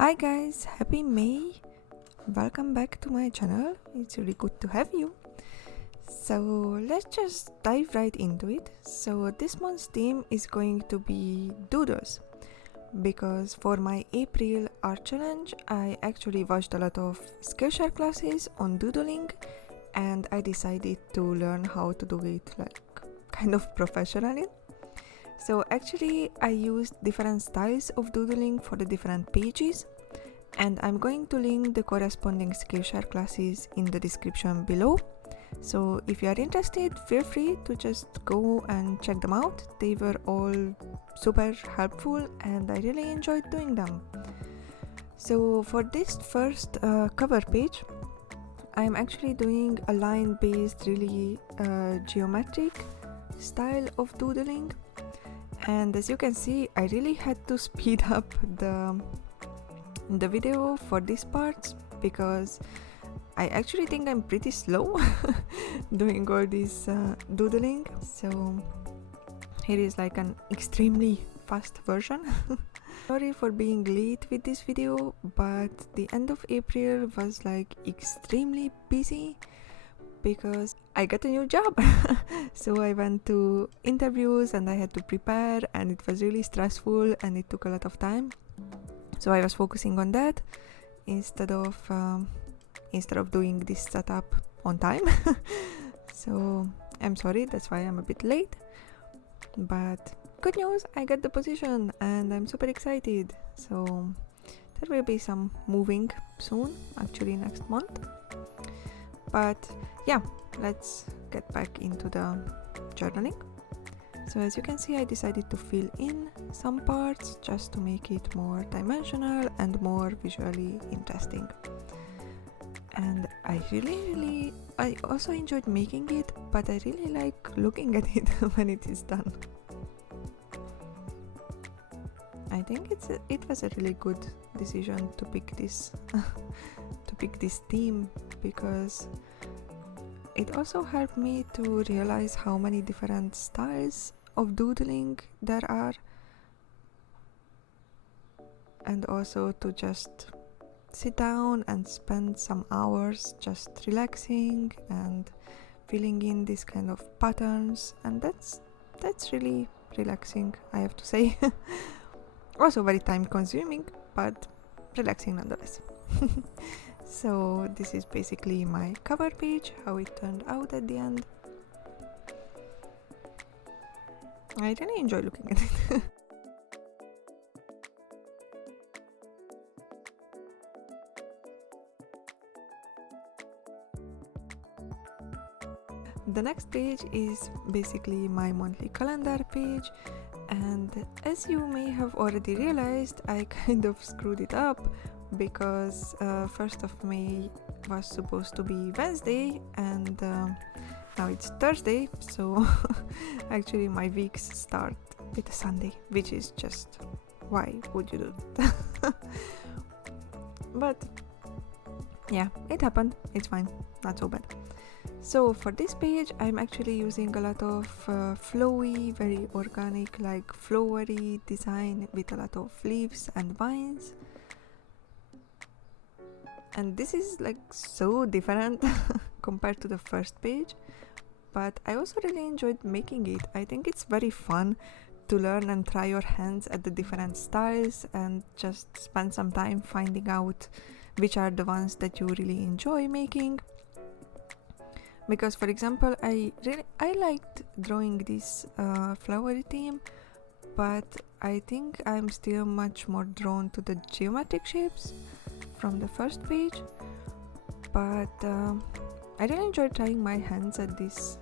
Hi guys, happy May! Welcome back to my channel. It's really good to have you. So let's just dive right into it. So this month's theme is going to be Doodles, because for my April art challenge I actually watched a lot of Skillshare classes on doodling, and I decided to learn how to do it like kind of professionally. So actually I used different styles of doodling for the different pages, and I'm going to link the corresponding Skillshare classes in the description below. So if you are interested, feel free to just go and check them out. They were all super helpful and I really enjoyed doing them. So for this first cover page, I'm actually doing a line-based, really geometric style of doodling. And as you can see, I really had to speed up the video for this part because I actually think I'm pretty slow doing all this doodling. So here is like an extremely fast version. Sorry for being late with this video, but the end of April was like extremely busy because I got a new job. So I went to interviews and I had to prepare, and it was really stressful and it took a lot of time. So I was focusing on that instead of doing this setup on time. So I'm sorry, that's why I'm a bit late. But good news, I got the position and I'm super excited. So there will be some moving soon, actually next month. But yeah, let's get back into the journaling. So as you can see, I decided to fill in some parts just to make it more dimensional and more visually interesting. And I also enjoyed making it, but I really like looking at it when it is done. I think it was a really good decision to pick this theme, because it also helped me to realize how many different styles of doodling there are, and also to just sit down and spend some hours just relaxing and filling in these kind of patterns, and that's really relaxing, I have to say. Also very time consuming, but relaxing nonetheless. So this is basically my cover page, how it turned out at the end. I really enjoy looking at it. The next page is basically my monthly calendar page, and as you may have already realized, I kind of screwed it up because 1st of May was supposed to be Wednesday, and now it's Thursday, so actually my weeks start with a Sunday, which is just, why would you do that? But yeah, it happened, it's fine, not so bad. So for this page I'm actually using a lot of flowy, very organic, like flowery design with a lot of leaves and vines. And this is like so different compared to the first page, but I also really enjoyed making it. I think it's very fun to learn and try your hands at the different styles and just spend some time finding out which are the ones that you really enjoy making. Because for example, I liked drawing this flowery theme, but I think I'm still much more drawn to the geometric shapes from the first page. But I really enjoyed trying my hands at these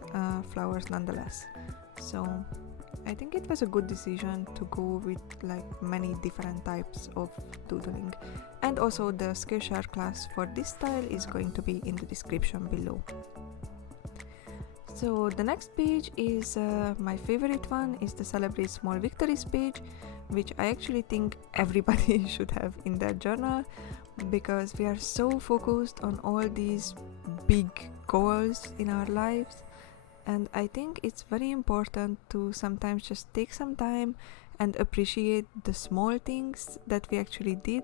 flowers nonetheless. So I think it was a good decision to go with like many different types of doodling. And also the Skillshare class for this style is going to be in the description below. So the next page is my favorite one, is the Celebrate Small Victories page, which I actually think everybody should have in their journal, because we are so focused on all these big goals in our lives, and I think it's very important to sometimes just take some time and appreciate the small things that we actually did,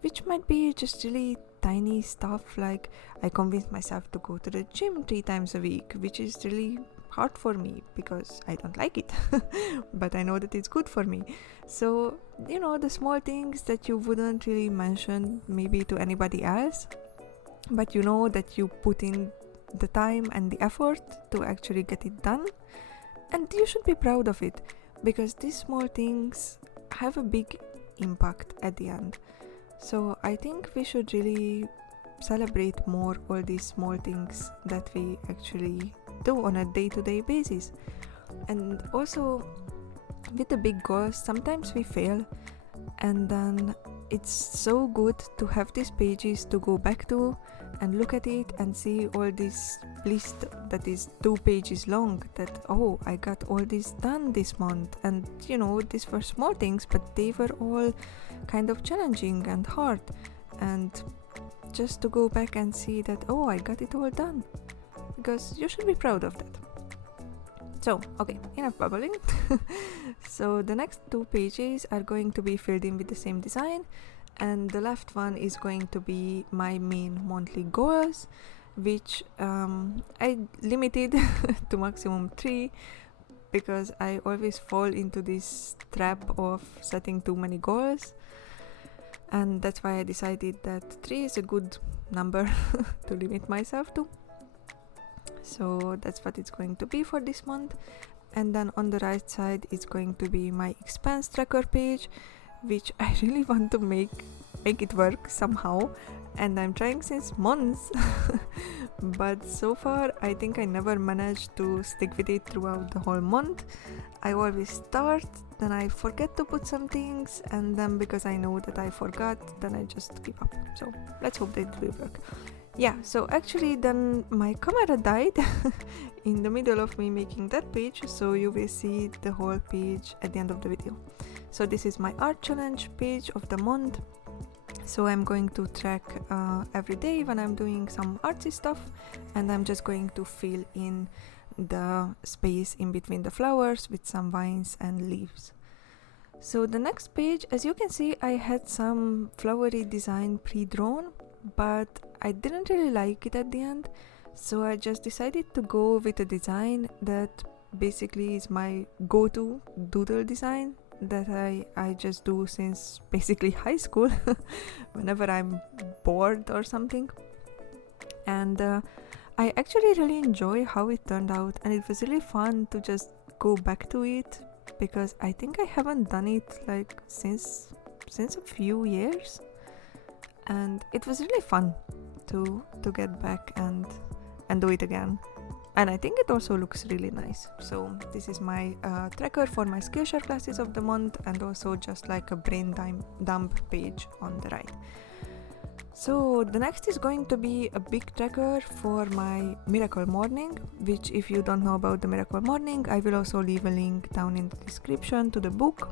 which might be just really tiny stuff, like I convinced myself to go to the gym 3 times a week, which is really hard for me because I don't like it, but I know that it's good for me. So, the small things that you wouldn't really mention maybe to anybody else, but that you put in the time and the effort to actually get it done, and you should be proud of it, because these small things have a big impact at the end. So I think we should really celebrate more all these small things that we actually do on a day-to-day basis. And also with the big goals, sometimes we fail, and then it's so good to have these pages to go back to and look at it and see all this list that is 2 pages long, that I got all this done this month. And these were small things, but they were all kind of challenging and hard, and just to go back and see that I got it all done, because you should be proud of that. So, okay, enough babbling. So the next 2 pages are going to be filled in with the same design, and the left one is going to be my main monthly goals, which I limited to maximum 3, because I always fall into this trap of setting too many goals, and that's why I decided that 3 is a good number to limit myself to. So that's what it's going to be for this month. And then on the right side it's going to be my expense tracker page, which I really want to make it work somehow, and I'm trying since months but so far I think I never managed to stick with it throughout the whole month. I always start, then I forget to put some things, and then because I know that I forgot, then I just give up. So let's hope that it will work. Yeah, so actually then my camera died in the middle of me making that page, so you will see the whole page at the end of the video. So this is my art challenge page of the month. So I'm going to track every day when I'm doing some artsy stuff, and I'm just going to fill in the space in between the flowers with some vines and leaves. So the next page, as you can see, I had some flowery design pre-drawn, but I didn't really like it at the end, so I just decided to go with a design that basically is my go-to doodle design that I just do since basically high school whenever I'm bored or something. And I actually really enjoy how it turned out, and it was really fun to just go back to it, because I think I haven't done it like since a few years, and it was really fun to get back and do it again. And I think it also looks really nice. So this is my tracker for my Skillshare classes of the month, and also just like a brain dump page on the right. So the next is going to be a big tracker for my Miracle Morning, which, if you don't know about the Miracle Morning, I will also leave a link down in the description to the book.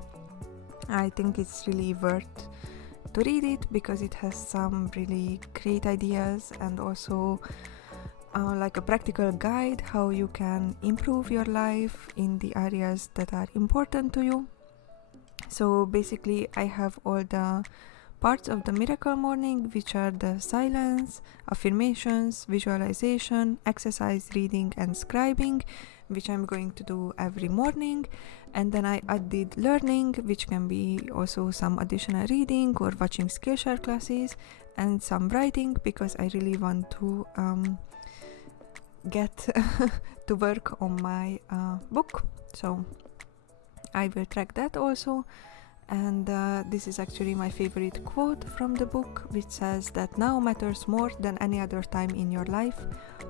I think it's really worth to read it, because it has some really great ideas, and also like a practical guide how you can improve your life in the areas that are important to you. So basically I have all the parts of the Miracle Morning, which are the silence, affirmations, visualization, exercise, reading and scribing, which I'm going to do every morning. And then I added learning, which can be also some additional reading or watching Skillshare classes, and some writing, because I really want to get to work on my book. So I will track that also. And this is actually my favorite quote from the book, which says that now matters more than any other time in your life,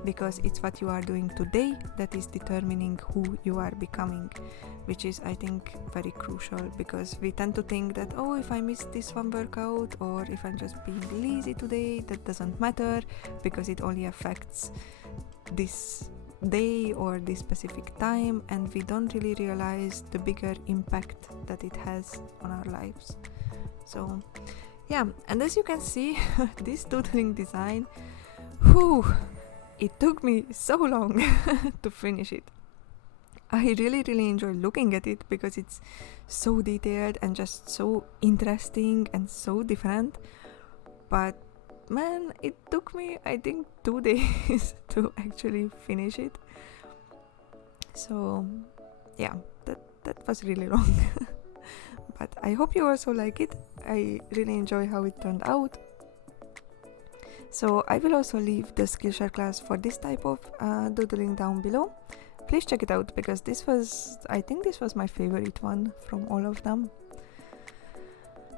because it's what you are doing today that is determining who you are becoming, which is, I think, very crucial, because we tend to think that, if I miss this one workout, or if I'm just being lazy today, that doesn't matter, because it only affects this day or this specific time, and we don't really realize the bigger impact that it has on our lives. So yeah, and as you can see, this doodling design, it took me so long to finish it. I really enjoy looking at it, because it's so detailed and just so interesting and so different. but man, it took me I think 2 days to actually finish it. So yeah, that was really long. But I hope you also like it. I really enjoy how it turned out. So I will also leave the Skillshare class for this type of doodling down below. Please check it out, because I think this was my favorite one from all of them.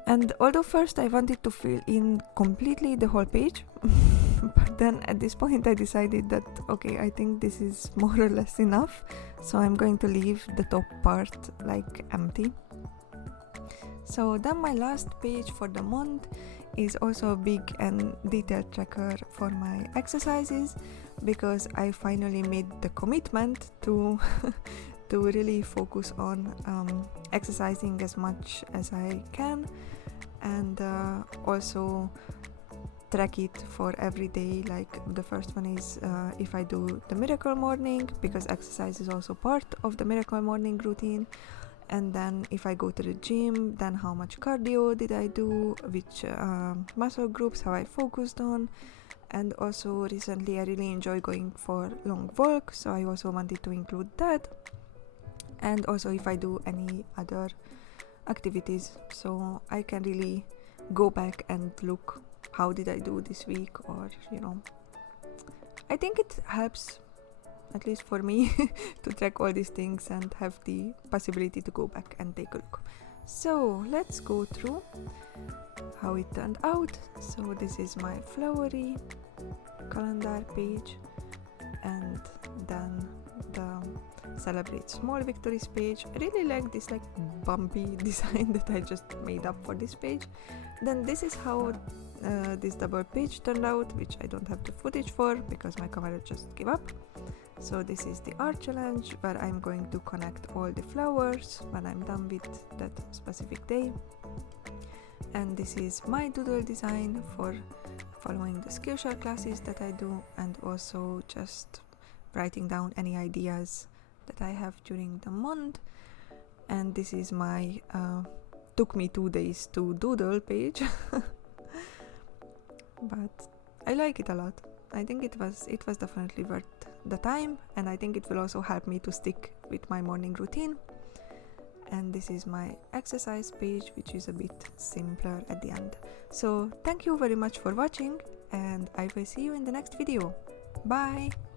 And although first I wanted to fill in completely the whole page, but then at this point I decided that okay, I think this is more or less enough, so I'm going to leave the top part like empty. So then my last page for the month is also a big and detailed tracker for my exercises, because I finally made the commitment to to really focus on exercising as much as I can, and also track it for every day. Like the first one is if I do the miracle morning, because exercise is also part of the miracle morning routine. And then if I go to the gym, then how much cardio did I do, which muscle groups have I focused on. And also recently I really enjoy going for long walks, so I also wanted to include that. And also if I do any other activities, so I can really go back and look how did I do this week, or I think it helps, at least for me, to track all these things and have the possibility to go back and take a look. So let's go through how it turned out. So this is my flowery calendar page, and then the celebrate small victories page. I really like this like bumpy design that I just made up for this page. Then this is how this double page turned out, which I don't have the footage for because my camera just gave up. So this is the art challenge, where I'm going to connect all the flowers when I'm done with that specific day. And this is my doodle design for following the Skillshare classes that I do, and also just writing down any ideas that I have during the month. And this is my took me 2 days to doodle page. But I like it a lot. I think it was definitely worth the time, and I think it will also help me to stick with my morning routine. And this is my exercise page, which is a bit simpler at the end. So thank you very much for watching, and I will see you in the next video. Bye!